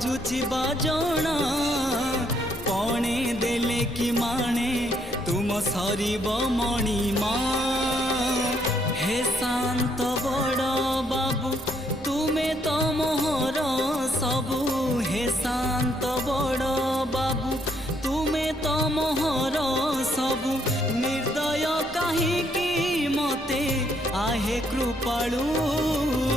बाजुची बाजणा पणे देले कि माणे तुम सरीब मणिमा हे शांत बड़ बाबू तुमे तो मोहर सबू हे शांत बड़ बाबू तुमे तो मोहर सबू निर्दय कहीं मते आहे कृपालु